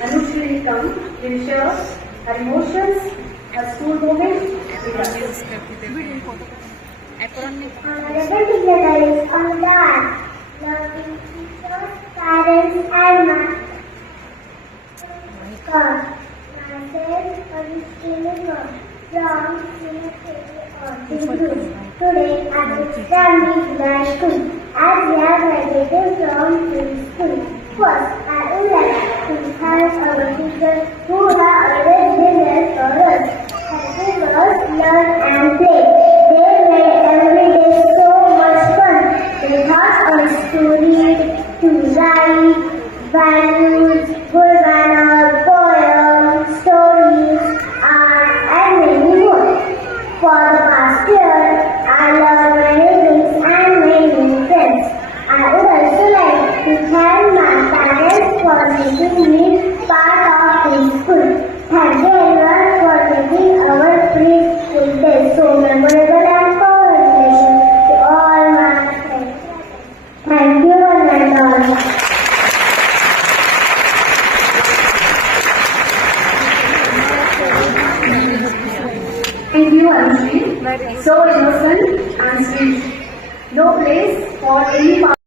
Anushri will come, will share her emotions, her school moments with us. Dignitaries on God, loving teachers, parents, and myself, from Today, I will stand with my school as we are graduated from school. First, I would like to thank our teachers who have always been there for us, helping us learn and play. They made every day so much fun. They taught us to read, to write, values, good manners, poems, stories, art, and many more. For the past year, I learned many things and made new friends. I would also like to thank my parents for making me part of this school. Thank you everyone for making our pre-school days so memorable and congratulations to all my friends. Thank you one and all. Thank you, Anushri. So innocent and sweet. No place for any